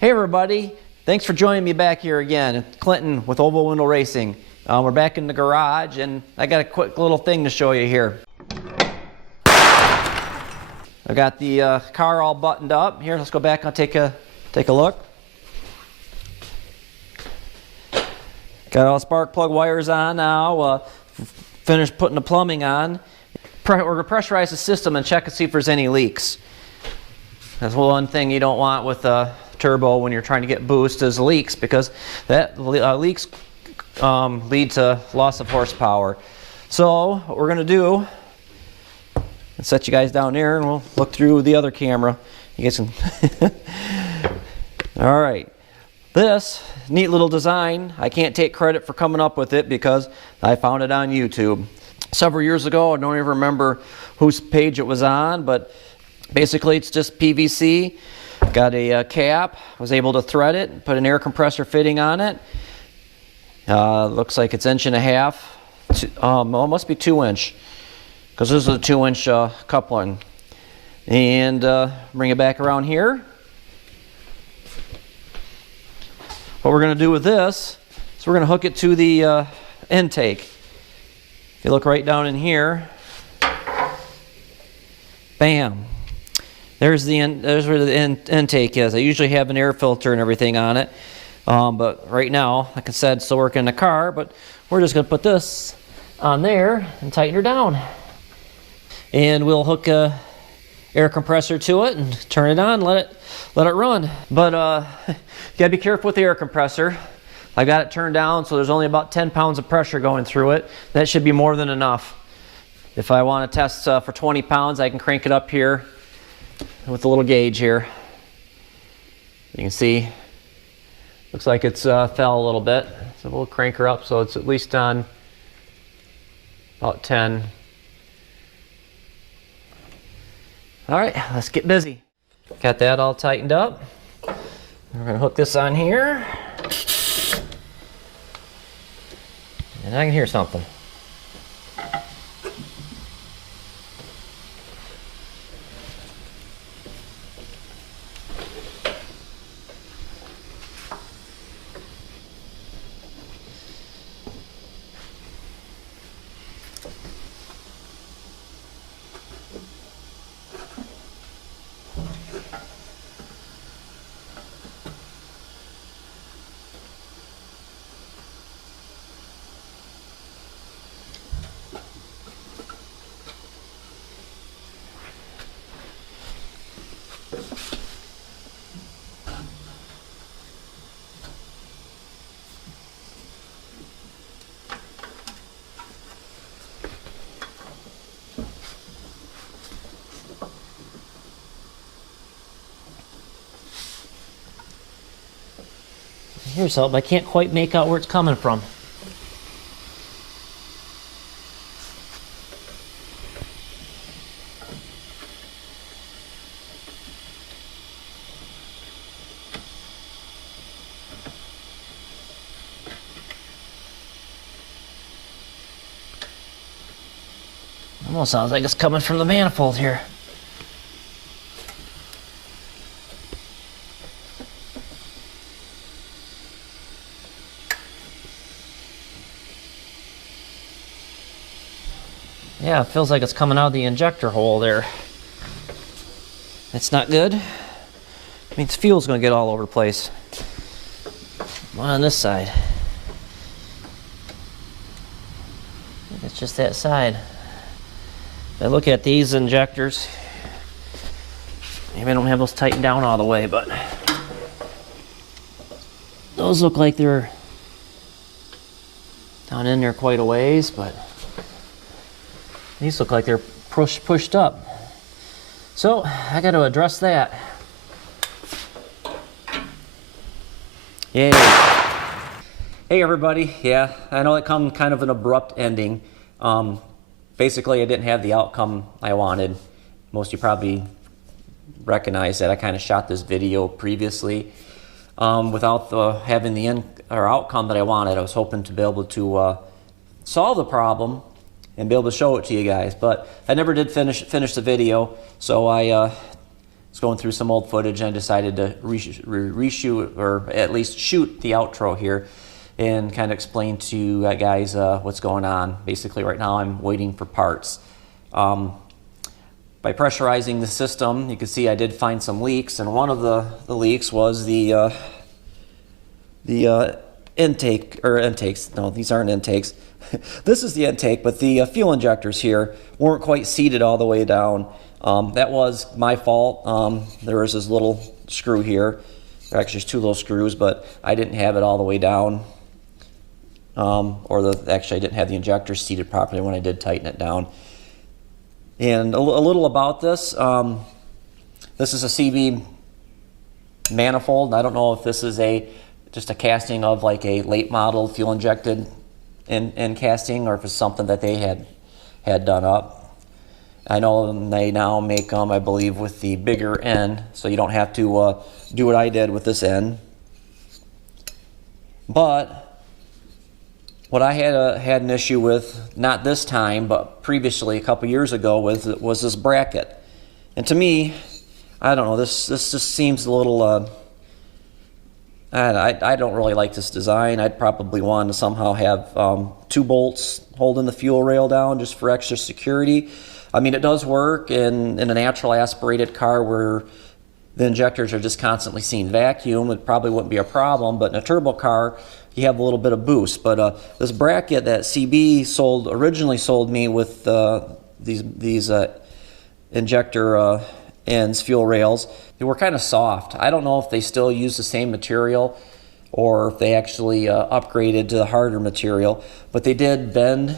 Hey everybody, thanks for joining me back here again. Clinton with Oval Window Racing. We're back in the garage and I got a quick little thing to show you here. I got the car all buttoned up. Here, let's go back and take a look. Got all spark plug wires on now. Finished putting the plumbing on. We're going to pressurize the system and check and see if there's any leaks. That's one thing you don't want with a turbo when you're trying to get boost is leaks, because that leaks lead to loss of horsepower. So what we're going to do is set you guys down there and we'll look through the other camera. You guys can all right. This neat little design, I can't take credit for coming up with it because I found it on YouTube several years ago. I don't even remember whose page it was on, but basically it's just PVC. Got a cap, was able to thread it, put an air compressor fitting on it. Looks like it's 1.5 inches. Well, it must be 2 inch, because this is a 2 inch coupling. And bring it back around here. What we're going to do with this is we're going to hook it to the intake. If you look right down in here, bam. There's where the intake is. I usually have an air filter and everything on it, but right now, like I said, still working in the car. But we're just going to put this on there and tighten her down, and we'll hook a air compressor to it and turn it on. Let it run. But you gotta be careful with the air compressor. I got it turned down, so there's only about 10 pounds of pressure going through it. That should be more than enough. If I want to test for 20 pounds, I can crank it up here with a little gauge here. You can see, looks like it's fell a little bit. So we'll crank her up so it's at least on about 10. All right, let's get busy. Got that all tightened up. We're gonna hook this on here. And I can hear something. Here's something I can't quite make out where it's coming from. Almost sounds like it's coming from the manifold here. Yeah, it feels like it's coming out of the injector hole there. That's not good. It means fuel's going to get all over the place. One on this side. I think it's just that side. If I look at these injectors, maybe I don't have those tightened down all the way, but those look like they're down in there quite a ways, but these look like they're pushed up. So I got to address that. Yay. Hey everybody. Yeah, I know it come kind of an abrupt ending. Basically I didn't have the outcome I wanted. Most of you probably recognize that I kind of shot this video previously without having the outcome that I wanted. I was hoping to be able to solve the problem and be able to show it to you guys, but I never did finish the video, so I was was going through some old footage, and I decided to reshoot, or at least shoot the outro here and kind of explain to you guys what's going on. Basically right now I'm waiting for parts. By pressurizing the system, you can see I did find some leaks, and one of the leaks was the intake, or intakes. No, these aren't intakes. This is the intake, but the fuel injectors here weren't quite seated all the way down. That was my fault. There was this little screw here. Actually, there's two little screws, but I didn't have it all the way down. Actually, I didn't have the injectors seated properly when I did tighten it down. And a little about this. This is a CB manifold. I don't know if this is just a casting of like a late model fuel injected in casting, or if it's something that they had done up. I know they now make them, I believe, with the bigger end, so you don't have to do what I did with this end. But what I had an issue with, not this time, but previously a couple years ago, was this bracket. And to me, I don't know, this just seems a little, I don't really like this design. I'd probably want to somehow have 2 bolts holding the fuel rail down just for extra security. I mean, it does work in a natural aspirated car where the injectors are just constantly seeing vacuum. It probably wouldn't be a problem, but in a turbo car, you have a little bit of boost. But this bracket that CB originally sold me with these injector ends, fuel rails, they were kind of soft. I don't know if they still use the same material or if they actually upgraded to the harder material, but they did bend,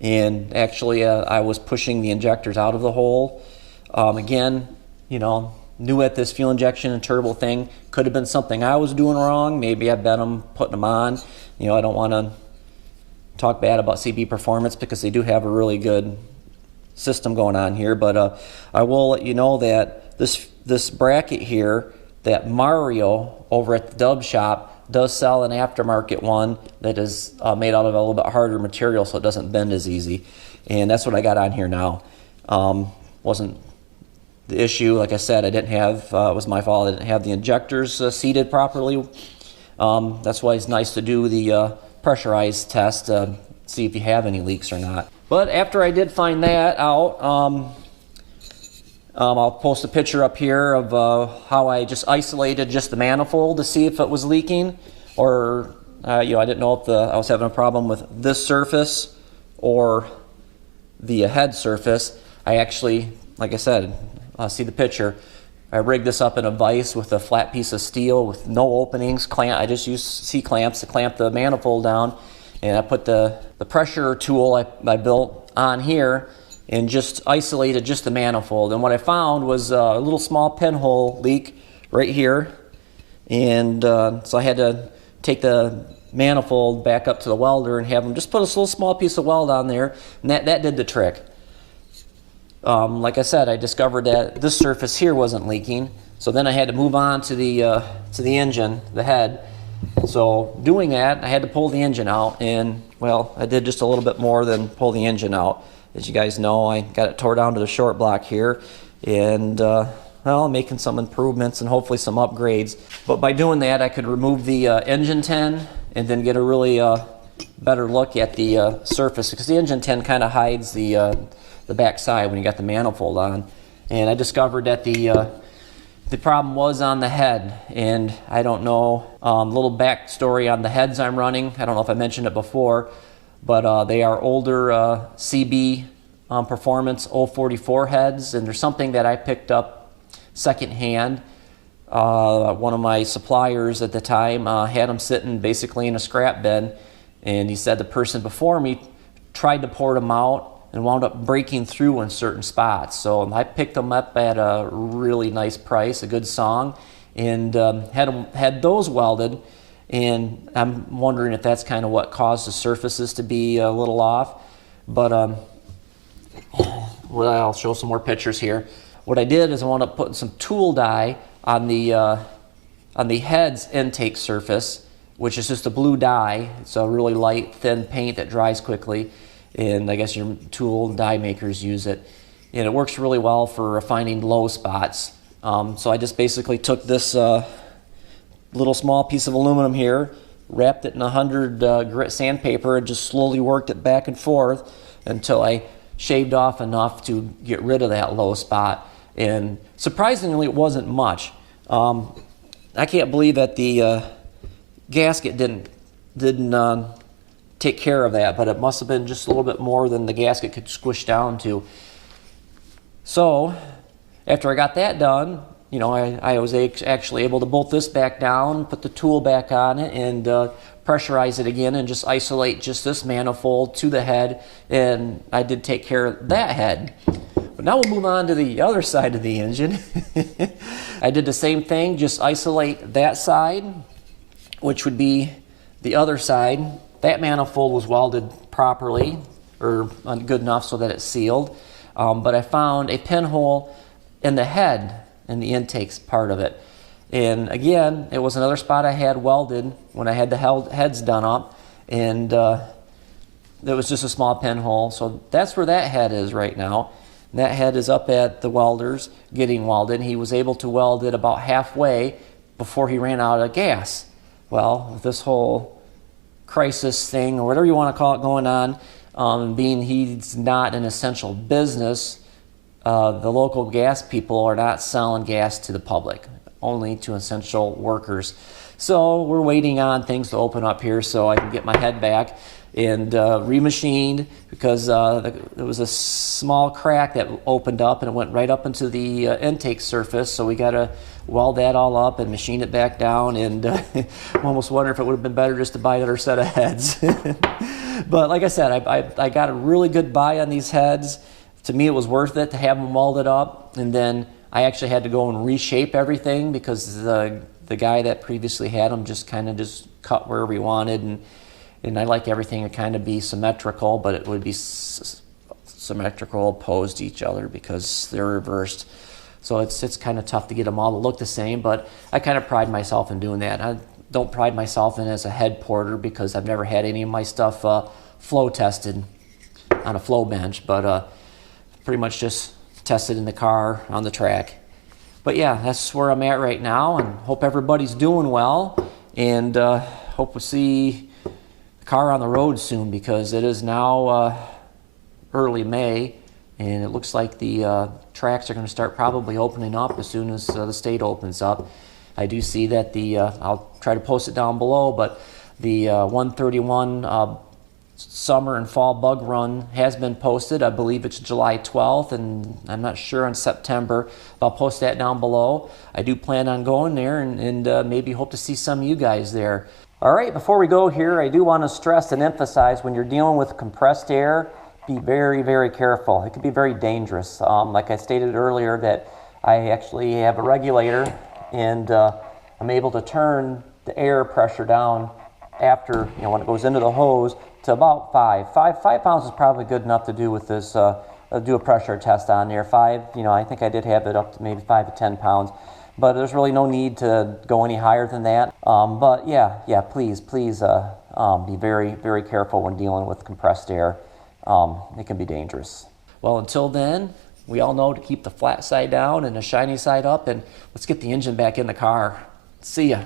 and actually I was pushing the injectors out of the hole. Again, you know, knew at this fuel injection and turbo thing could have been something I was doing wrong. Maybe I bent them, putting them on. You know, I don't want to talk bad about CB Performance because they do have a really good system going on here, but I will let you know that this bracket here, that Mario over at the Dub Shop does sell an aftermarket one that is made out of a little bit harder material, so it doesn't bend as easy, and that's what I got on here now. Wasn't the issue, like I said, I didn't have, it was my fault, I didn't have the injectors seated properly. That's why it's nice to do the pressurized test, see if you have any leaks or not. But after I did find that out, I'll post a picture up here of how I just isolated just the manifold to see if it was leaking, or you know, I didn't know if I was having a problem with this surface or the head surface. I actually, like I said, see the picture. I rigged this up in a vise with a flat piece of steel with no openings. I just used C-clamps to clamp the manifold down, and I put the pressure tool I built on here and just isolated just the manifold. And what I found was a little small pinhole leak right here, and so I had to take the manifold back up to the welder and have them just put a little small piece of weld on there, and that did the trick. Like I said, I discovered that this surface here wasn't leaking, so then I had to move on to the engine, the head. So doing that, I had to pull the engine out, and well, I did just a little bit more than pull the engine out. As you guys know, I got it tore down to the short block here, and well, making some improvements and hopefully some upgrades. But by doing that, I could remove the engine tin and then get a really better look at the surface, because the engine tin kind of hides the back side when you got the manifold on. And I discovered that the problem was on the head, and I don't know, little backstory on the heads I'm running. I don't know if I mentioned it before, but they are older CB Performance 044 heads, and there's something that I picked up secondhand. One of my suppliers at the time had them sitting basically in a scrap bin, and he said the person before me tried to pour them out and wound up breaking through in certain spots. So I picked them up at a really nice price, a good song, and had those welded. And I'm wondering if that's kind of what caused the surfaces to be a little off. But well, I'll show some more pictures here. What I did is I wound up putting some tool dye on the head's intake surface, which is just a blue dye. It's a really light, thin paint that dries quickly, and I guess your tool dye makers use it. And it works really well for finding low spots. So I just basically took this little small piece of aluminum here, wrapped it in 100 grit sandpaper, and just slowly worked it back and forth until I shaved off enough to get rid of that low spot. And surprisingly, it wasn't much. I can't believe that the gasket didn't take care of that, but it must have been just a little bit more than the gasket could squish down to. So after I got that done, you know, I was actually able to bolt this back down, put the tool back on it, and pressurize it again, and just isolate just this manifold to the head, and I did take care of that head. But now we'll move on to the other side of the engine. I did the same thing, just isolate that side, which would be the other side. That manifold was welded properly, or good enough so that it's sealed, but I found a pinhole in the head, in the intakes part of it. And again, it was another spot I had welded when I had the heads done up, and there was just a small pinhole. So that's where that head is right now. And that head is up at the welder's getting welded. He was able to weld it about halfway before he ran out of gas. Well, with this whole crisis thing, or whatever you want to call it, going on, being he's not an essential business, the local gas people are not selling gas to the public, only to essential workers. So we're waiting on things to open up here so I can get my head back and remachined, because there was a small crack that opened up and it went right up into the intake surface. So we got to weld that all up and machine it back down. And I'm almost wondering if it would have been better just to buy another set of heads. But like I said, I got a really good buy on these heads. To me, it was worth it to have them welded up. And then I actually had to go and reshape everything, because the guy that previously had them just kind of just cut wherever he wanted, and I like everything to kind of be symmetrical, but it would be symmetrical opposed to each other because they're reversed. So it's kind of tough to get them all to look the same, but I kind of pride myself in doing that. I don't pride myself in as a head porter, because I've never had any of my stuff flow tested on a flow bench, but pretty much just tested in the car on the track. But yeah, that's where I'm at right now, and hope everybody's doing well, and hope we see the car on the road soon, because it is now early May, and it looks like the tracks are going to start probably opening up as soon as the state opens up. I do see that I'll try to post it down below, but the 131 summer and fall bug run has been posted. I believe it's July 12th, and I'm not sure on September. I'll post that down below. I do plan on going there, and maybe hope to see some of you guys there. All right, before we go here, I do want to stress and emphasize, when you're dealing with compressed air, be very, very careful. It can be very dangerous. Like I stated earlier, that I actually have a regulator, and I'm able to turn the air pressure down after, when it goes into the hose, to about 5 pounds is probably good enough to do with this, do a pressure test on there. 5, I think I did have it up to maybe 5 to 10 pounds, but there's really no need to go any higher than that. But yeah, please be very, very careful when dealing with compressed air. It can be dangerous. Well, until then, we all know to keep the flat side down and the shiny side up, and let's get the engine back in the car. See ya.